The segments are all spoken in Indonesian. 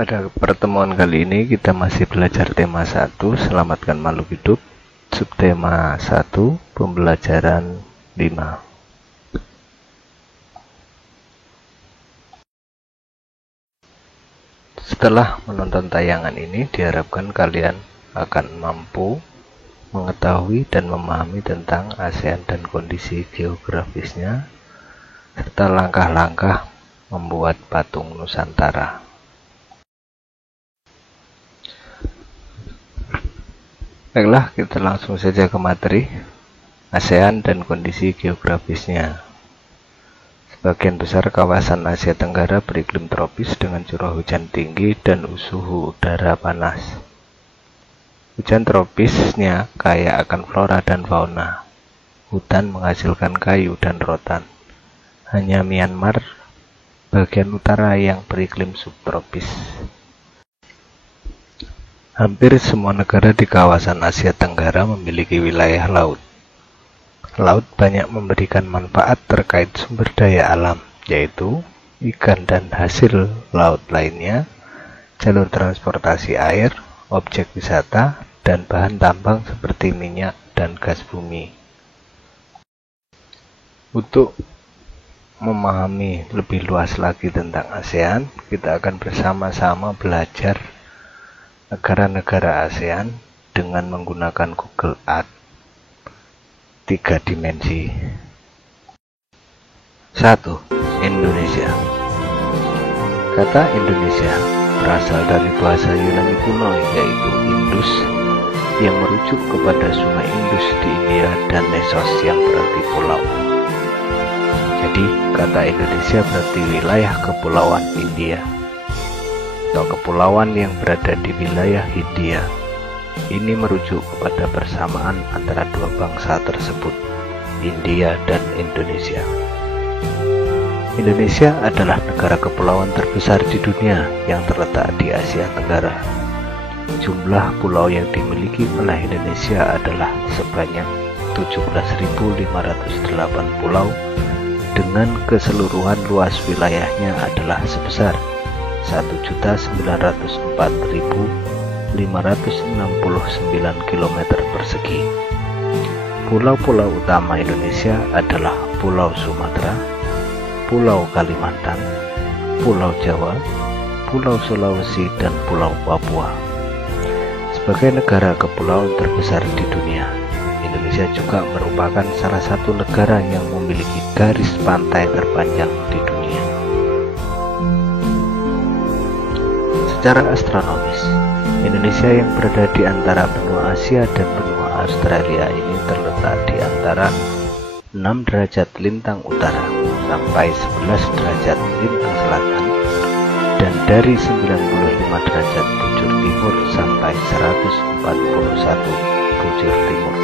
Pada pertemuan kali ini kita masih belajar tema 1, selamatkan makhluk hidup, subtema 1, pembelajaran 5. Setelah menonton tayangan ini, diharapkan kalian akan mampu mengetahui dan memahami tentang ASEAN dan kondisi geografisnya, serta langkah-langkah membuat patung Nusantara. Baiklah, kita langsung saja ke materi ASEAN dan kondisi geografisnya. Sebagian besar kawasan Asia Tenggara beriklim tropis dengan curah hujan tinggi dan suhu udara panas. Hujan tropisnya kaya akan flora dan fauna. Hutan menghasilkan kayu dan rotan. Hanya Myanmar bagian utara yang beriklim subtropis. Hampir semua negara di kawasan Asia Tenggara memiliki wilayah laut. Laut banyak memberikan manfaat terkait sumber daya alam, yaitu ikan dan hasil laut lainnya, jalur transportasi air, objek wisata, dan bahan tambang seperti minyak dan gas bumi. Untuk memahami lebih luas lagi tentang ASEAN, kita akan bersama-sama belajar negara-negara ASEAN dengan menggunakan Google Earth 3 dimensi. 1. Indonesia. Kata Indonesia berasal dari bahasa Yunani kuno yaitu Indus, yang merujuk kepada sungai Indus di India dan Nesos yang berarti pulau. Jadi kata Indonesia berarti wilayah kepulauan India atau kepulauan yang berada di wilayah Hindia. Ini merujuk kepada persamaan antara dua bangsa tersebut, India dan Indonesia. Indonesia adalah negara kepulauan terbesar di dunia yang terletak di Asia Tenggara. Jumlah pulau yang dimiliki oleh Indonesia adalah sebanyak 17.508 pulau dengan keseluruhan luas wilayahnya adalah sebesar 1.904.569 km persegi. Pulau-pulau utama Indonesia adalah Pulau Sumatera, Pulau Kalimantan, Pulau Jawa, Pulau Sulawesi, dan Pulau Papua. Sebagai negara kepulauan terbesar di dunia, Indonesia juga merupakan salah satu negara yang memiliki garis pantai terpanjang di dunia. Secara astronomis, Indonesia yang berada di antara benua Asia dan benua Australia ini terletak di antara 6 derajat lintang utara sampai 11 derajat lintang selatan dan dari 95 derajat bujur timur sampai 141 bujur timur.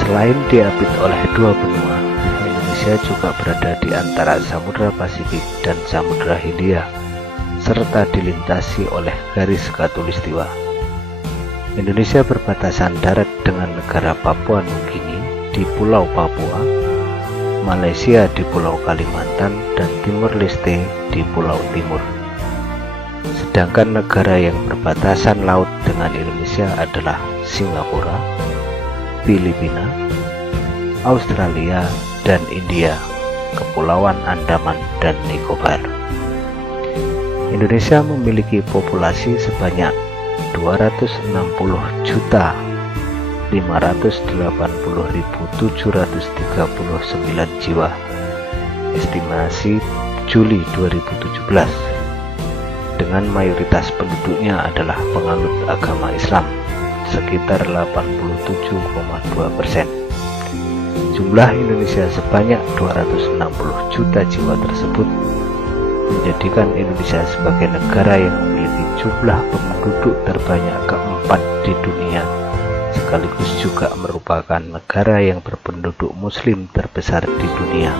Selain diapit oleh dua benua, Indonesia juga berada di antara Samudra Pasifik dan Samudra Hindia, serta dilintasi oleh garis khatulistiwa. Indonesia berbatasan darat dengan negara Papua Nugini di Pulau Papua, Malaysia di Pulau Kalimantan, dan Timor Leste di Pulau Timur. Sedangkan negara yang berbatasan laut dengan Indonesia adalah Singapura, Filipina, Australia, dan India, Kepulauan Andaman dan Nicobar. Indonesia memiliki populasi sebanyak 260.580.739 jiwa, estimasi Juli 2017, dengan mayoritas penduduknya adalah penganut agama Islam, sekitar 87,2%. Jumlah Indonesia sebanyak 260 juta jiwa tersebut menjadikan Indonesia sebagai negara yang memiliki jumlah penduduk terbanyak keempat di dunia, sekaligus juga merupakan negara yang berpenduduk muslim terbesar di dunia.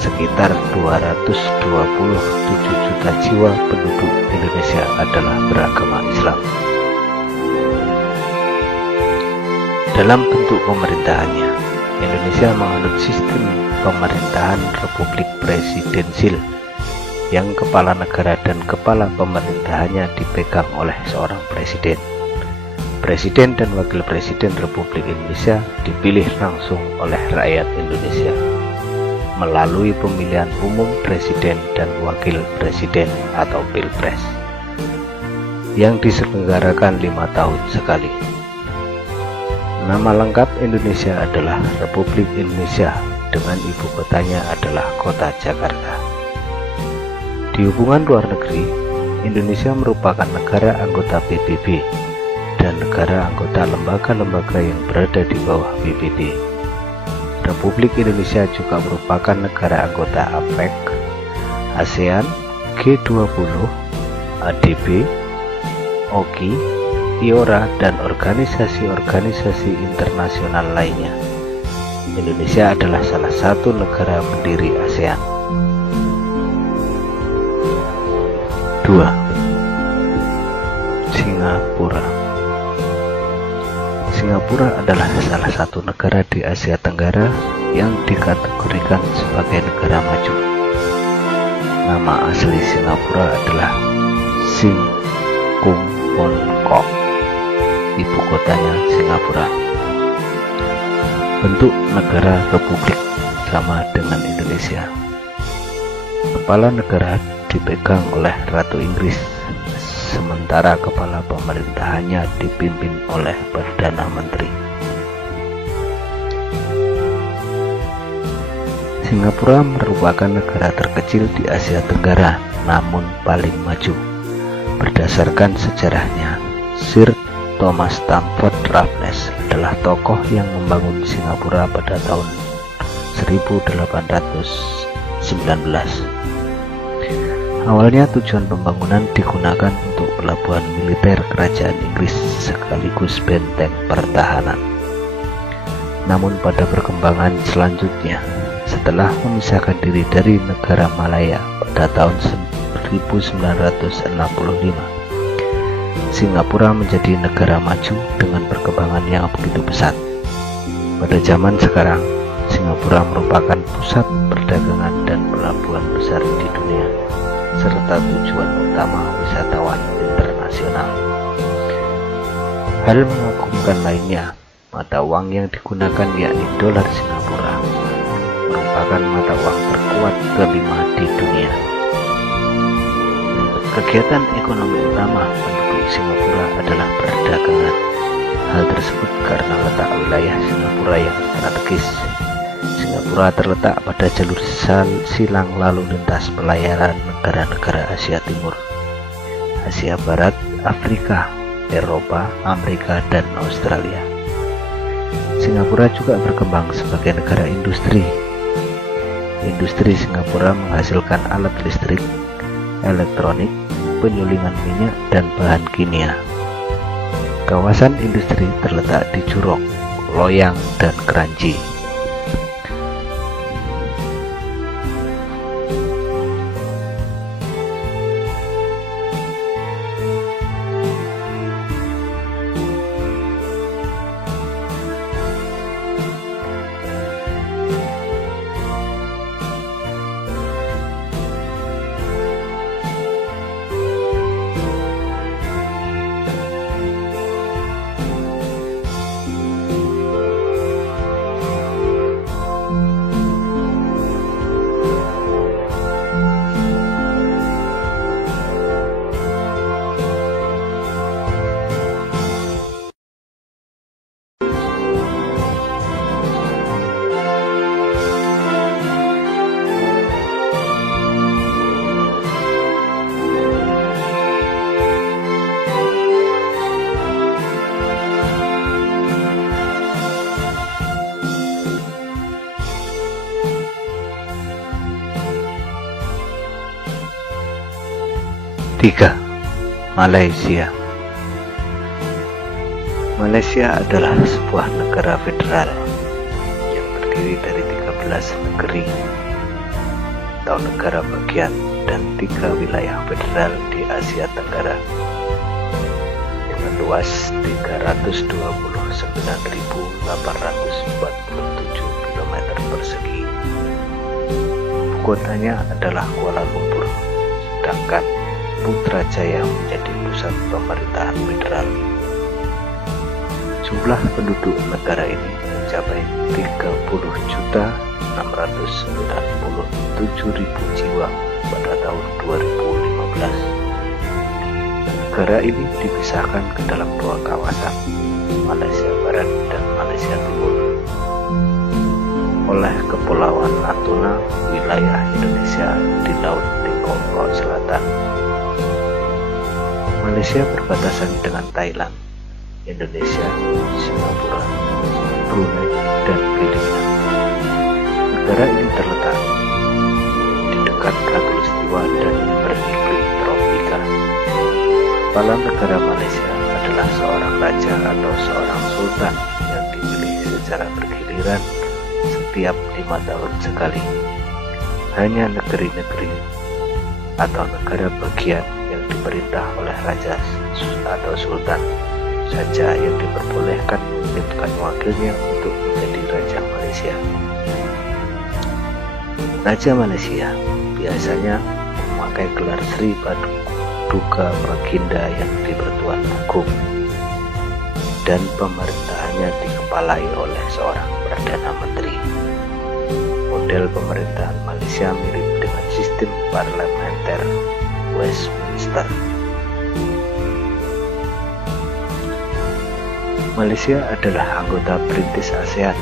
Sekitar 227 juta jiwa penduduk Indonesia adalah beragama Islam. Dalam bentuk pemerintahannya, Indonesia menganut sistem pemerintahan Republik Presidensil yang kepala negara dan kepala pemerintahannya dipegang oleh seorang presiden. Presiden dan Wakil Presiden Republik Indonesia dipilih langsung oleh rakyat Indonesia melalui pemilihan umum presiden dan wakil presiden atau Pilpres yang diselenggarakan 5 tahun sekali. Nama lengkap Indonesia adalah Republik Indonesia dengan ibu kotanya adalah Kota Jakarta. Di hubungan luar negeri, Indonesia merupakan negara anggota PBB dan negara anggota lembaga-lembaga yang berada di bawah PBB. Republik Indonesia juga merupakan negara anggota APEC, ASEAN, G20, ADB, OKI, IORA, dan organisasi-organisasi internasional lainnya. Indonesia adalah salah satu negara pendiri ASEAN. 2. Singapura. Singapura adalah salah satu negara di Asia Tenggara yang dikategorikan sebagai negara maju. Nama asli Singapura adalah Sing Kung Pon Kok. Ibu kotanya Singapura. Bentuk negara republik sama dengan Indonesia. Kepala negara dipegang oleh Ratu Inggris, sementara kepala pemerintahannya dipimpin oleh Perdana Menteri. Singapura merupakan negara terkecil di Asia Tenggara, namun paling maju. Berdasarkan sejarahnya, Sir Thomas Stamford Raffles adalah tokoh yang membangun Singapura pada tahun 1819. Awalnya tujuan pembangunan digunakan untuk pelabuhan militer kerajaan Inggris sekaligus benteng pertahanan. Namun pada perkembangan selanjutnya, setelah memisahkan diri dari negara Malaya pada tahun 1965, Singapura menjadi negara maju dengan perkembangan yang begitu pesat. Pada zaman sekarang, Singapura merupakan pusat perdagangan dan pelabuhan besar di dunia, serta tujuan utama wisatawan internasional. Hal mengagumkan lainnya, mata uang yang digunakan yakni dolar Singapura merupakan mata uang terkuat kelima di dunia. Kegiatan ekonomi utama penduduk Singapura adalah perdagangan. Hal tersebut karena letak wilayah Singapura yang strategis. Singapura terletak pada jalur silang lalu lintas pelayaran negara-negara Asia Timur, Asia Barat, Afrika, Eropa, Amerika, dan Australia. Singapura juga berkembang sebagai negara industri. Industri Singapura menghasilkan alat listrik, elektronik, penyulingan minyak, dan bahan kimia. Kawasan industri terletak di Jurong, Loyang, dan Kranji. 3. Malaysia. Malaysia adalah sebuah negara federal yang terdiri dari 13 negeri atau negara bagian dan 3 wilayah federal di Asia Tenggara dengan luas 329.847 km persegi. Ibu kotanya adalah Kuala Lumpur. sedangkan Putrajaya menjadi pusat pemerintahan federal. Jumlah penduduk negara ini mencapai 30.697.000 jiwa pada tahun 2015. Negara ini dipisahkan ke dalam dua kawasan, Malaysia Barat dan Malaysia Timur, oleh Kepulauan Natuna, wilayah Indonesia di Laut Tiongkok Selatan. Malaysia berbatasan dengan Thailand, Indonesia, Singapura, Brunei, dan Filipina. Negara ini terletak di dekat Khatulistiwa dan beriklim tropika. Kepala negara Malaysia adalah seorang raja atau seorang sultan yang dipilih secara bergiliran setiap 5 tahun sekali. Hanya negeri-negeri atau negara bagian yang diperintah oleh raja atau sultan saja yang diperbolehkan mengirimkan wakilnya untuk menjadi Raja Malaysia. Raja Malaysia biasanya memakai gelar Sri Paduka Baginda yang dipertuan agung, dan pemerintahannya dikepalai oleh seorang Perdana Menteri. Model pemerintahan Malaysia mirip dengan sistem parlementer Westminster. Malaysia adalah anggota perintis ASEAN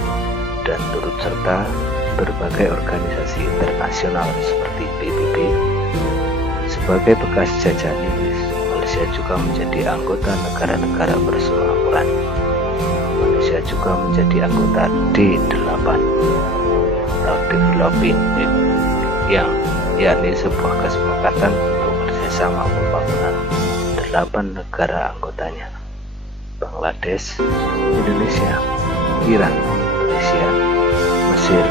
dan turut serta berbagai organisasi internasional seperti PBB. Sebagai bekas jajahan Inggris, Malaysia juga menjadi anggota negara-negara persemakmuran. Malaysia juga menjadi anggota D8 atau Developing yang yakni sebuah kesepakatan untuk kerjasama pembangunan 8 negara anggotanya: Bangladesh, Indonesia, Iran, Malaysia, Mesir,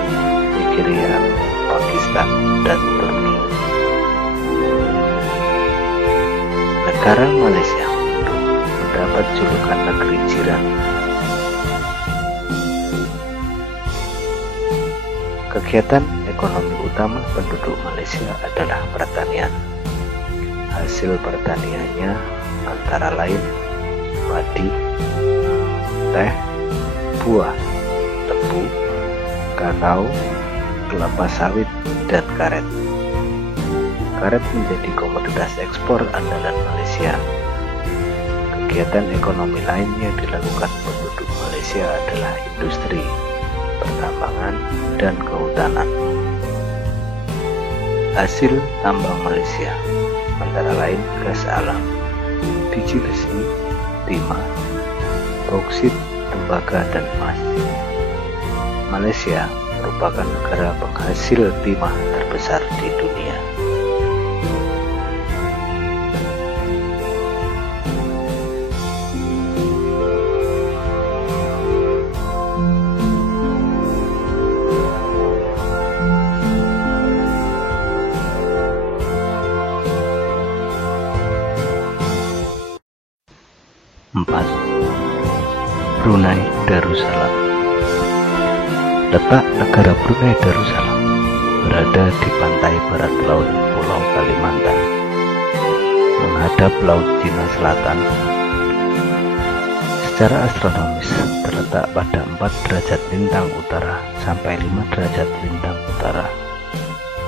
Nigeria, Pakistan, dan Turki. Negara Malaysia mendapat julukan negeri jiran. Kegiatan ekonomi utama penduduk Malaysia adalah pertanian. Hasil pertaniannya antara lain padi, teh, buah, tebu, kakao, kelapa sawit, dan karet. Karet menjadi komoditas ekspor andalan Malaysia. Kegiatan ekonomi lain yang dilakukan penduduk Malaysia adalah industri, pertambangan, dan kehutanan. Hasil tambang Malaysia antara lain gas alam, biji besi, timah, bauksit, tembaga, dan emas. Malaysia merupakan negara penghasil timah terbesar di dunia. Brunei Darussalam. Letak negara Brunei Darussalam berada di pantai barat laut Pulau Kalimantan, menghadap Laut Cina Selatan. Secara astronomis terletak pada 4 derajat lintang utara sampai 5 derajat lintang utara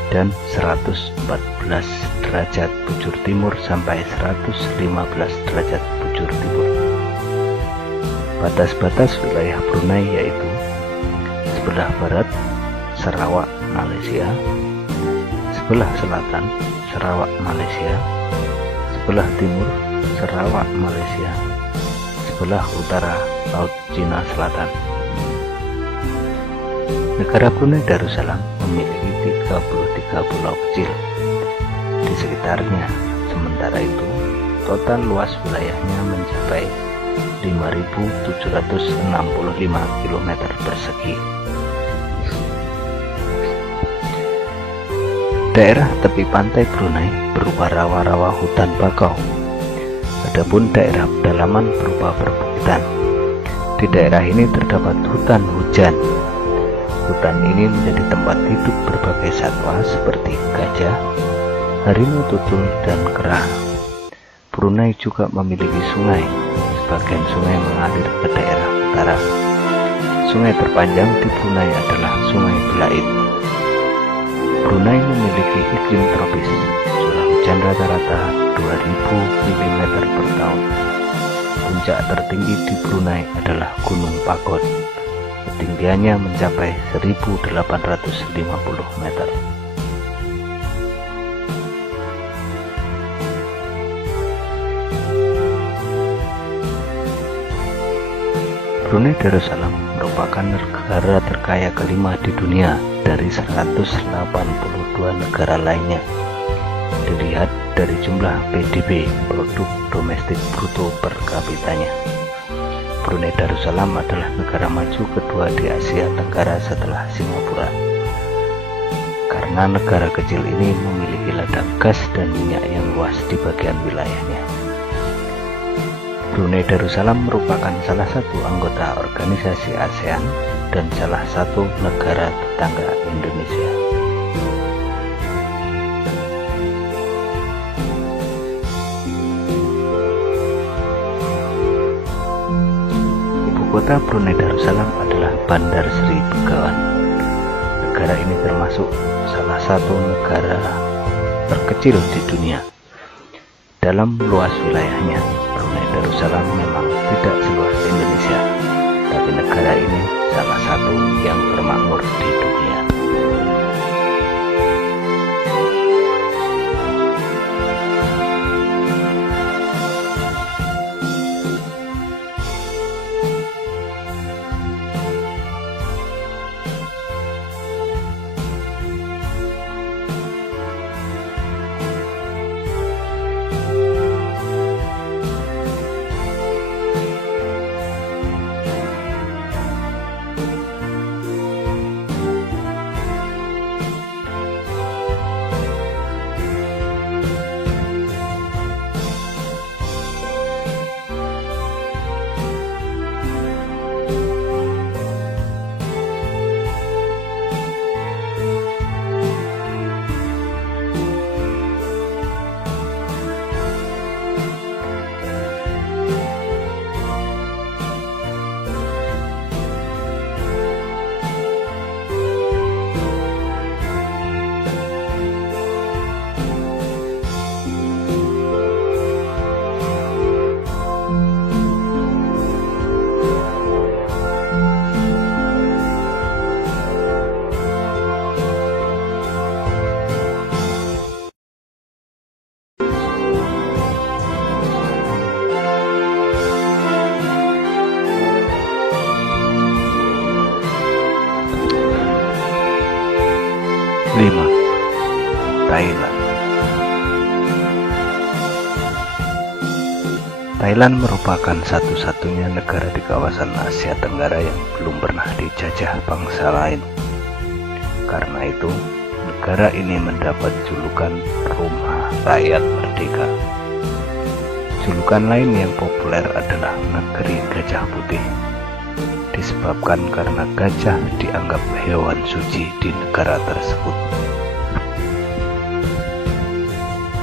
dan 114 derajat bujur timur sampai 115 derajat bujur timur. Batas-batas wilayah Brunei yaitu sebelah barat Sarawak, Malaysia, sebelah selatan Sarawak, Malaysia, sebelah timur Sarawak, Malaysia, sebelah utara Laut Cina Selatan. Negara Brunei Darussalam memiliki 33 pulau kecil di sekitarnya. Sementara itu, total luas wilayahnya mencapai 5.765 km persegi. Daerah tepi pantai Brunei berupa rawa-rawa hutan bakau. Adapun daerah pedalaman berupa perbukitan. Di daerah ini terdapat hutan hujan. Hutan ini menjadi tempat hidup berbagai satwa seperti gajah, harimau tutul, dan kera. Brunei juga memiliki sungai. Sebagian sungai mengalir ke daerah utara. Sungai terpanjang di Brunei adalah Sungai Belait. Brunei memiliki iklim tropis, curah hujan rata-rata 2000 mm per tahun. Puncak tertinggi di Brunei adalah Gunung Pagod. Ketinggiannya mencapai 1850 meter. Brunei Darussalam merupakan negara terkaya kelima di dunia dari 182 negara lainnya. Dilihat dari jumlah PDB (produk domestik bruto per kapitanya), Brunei Darussalam adalah negara maju kedua di Asia Tenggara setelah Singapura. Karena negara kecil ini memiliki ladang gas dan minyak yang luas di bagian wilayahnya. Brunei Darussalam merupakan salah satu anggota organisasi ASEAN dan salah satu negara tetangga Indonesia. Ibu kota Brunei Darussalam adalah Bandar Seri Begawan. Negara ini termasuk salah satu negara terkecil di dunia. Dalam luas wilayahnya, Brunei Darussalam memang tidak seluas Indonesia, tapi negara ini salah satu yang termakmur di dunia. Thailand. Thailand merupakan satu-satunya negara di kawasan Asia Tenggara yang belum pernah dijajah bangsa lain. Karena itu, negara ini mendapat julukan Rumah Rakyat Merdeka. Julukan lain yang populer adalah Negeri Gajah Putih, disebabkan karena gajah dianggap hewan suci di negara tersebut.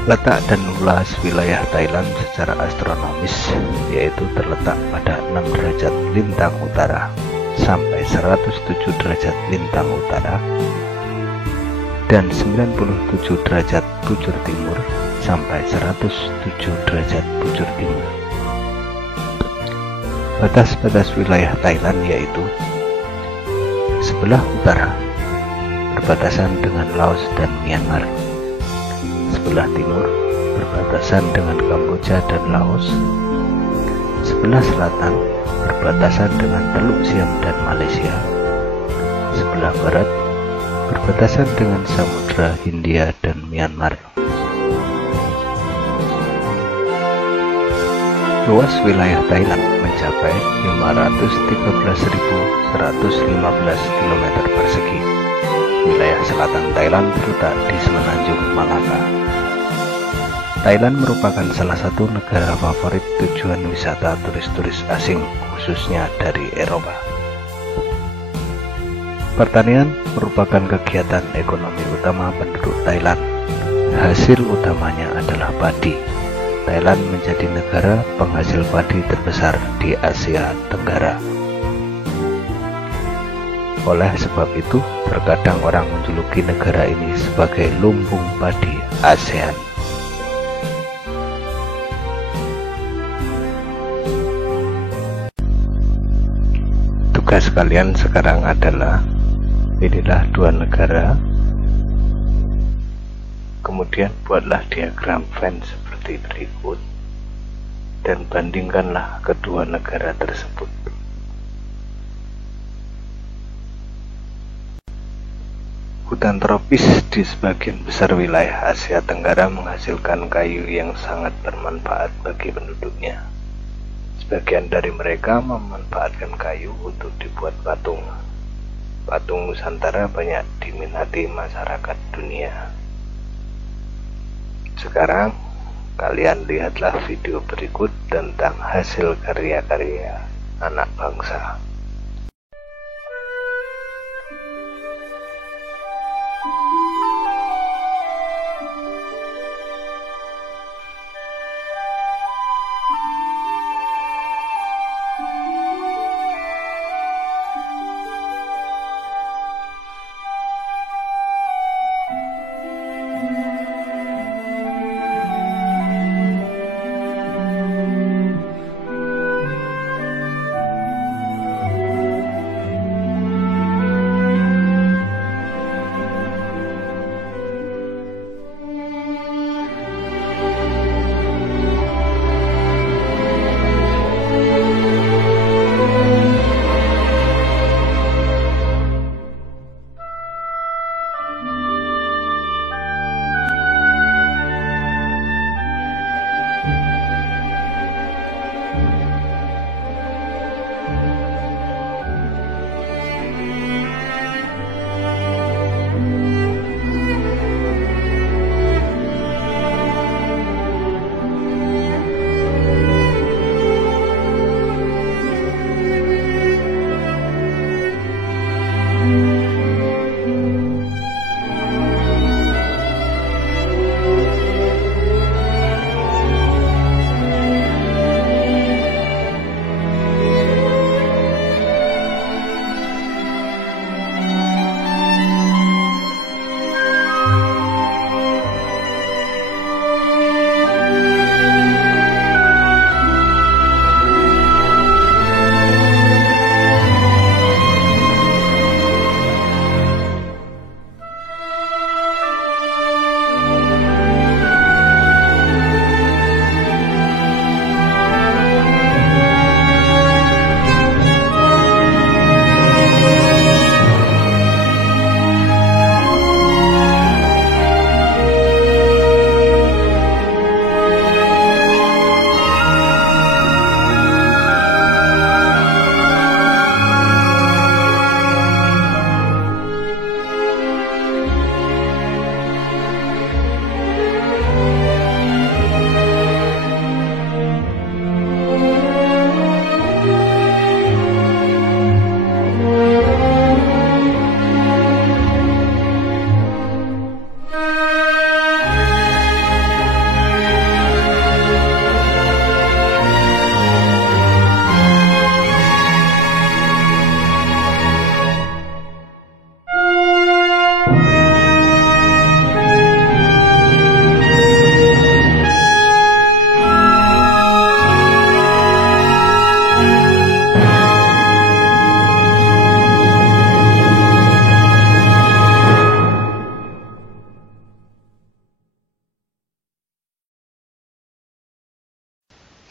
Letak dan luas wilayah Thailand secara astronomis yaitu terletak pada 6 derajat lintang utara sampai 107 derajat lintang utara dan 97 derajat bujur timur sampai 107 derajat bujur timur. Batas-batas wilayah Thailand yaitu sebelah utara berbatasan dengan Laos dan Myanmar, sebelah timur berbatasan dengan Kamboja dan Laos, sebelah selatan berbatasan dengan Teluk Siam dan Malaysia, sebelah barat berbatasan dengan Samudra Hindia dan Myanmar. Luas wilayah Thailand mencapai 513.115 km persegi. Wilayah selatan Thailand terletak di semenanjung Malaka. Thailand merupakan salah satu negara favorit tujuan wisata turis-turis asing, khususnya dari Eropa. Pertanian merupakan kegiatan ekonomi utama penduduk Thailand. hasil utamanya adalah padi. Thailand menjadi negara penghasil padi terbesar di Asia Tenggara. Oleh sebab itu, terkadang orang menjuluki negara ini sebagai lumbung padi ASEAN. Tugas kalian sekarang adalah, inilah dua negara, kemudian buatlah diagram Venn seperti berikut, dan bandingkanlah kedua negara tersebut. Hutan tropis di sebagian besar wilayah Asia Tenggara menghasilkan kayu yang sangat bermanfaat bagi penduduknya. Sebagian dari mereka memanfaatkan kayu untuk dibuat patung. Patung Nusantara banyak diminati masyarakat dunia. Sekarang, kalian lihatlah video berikut tentang hasil karya-karya anak bangsa.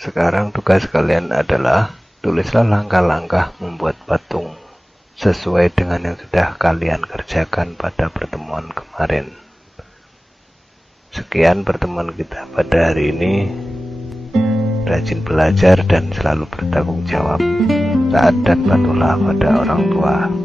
Sekarang tugas kalian adalah tulislah langkah-langkah membuat patung sesuai dengan yang sudah kalian kerjakan pada pertemuan kemarin. Sekian pertemuan kita pada hari ini. Rajin belajar dan selalu bertanggung jawab. Taat dan patuhlah pada orang tua.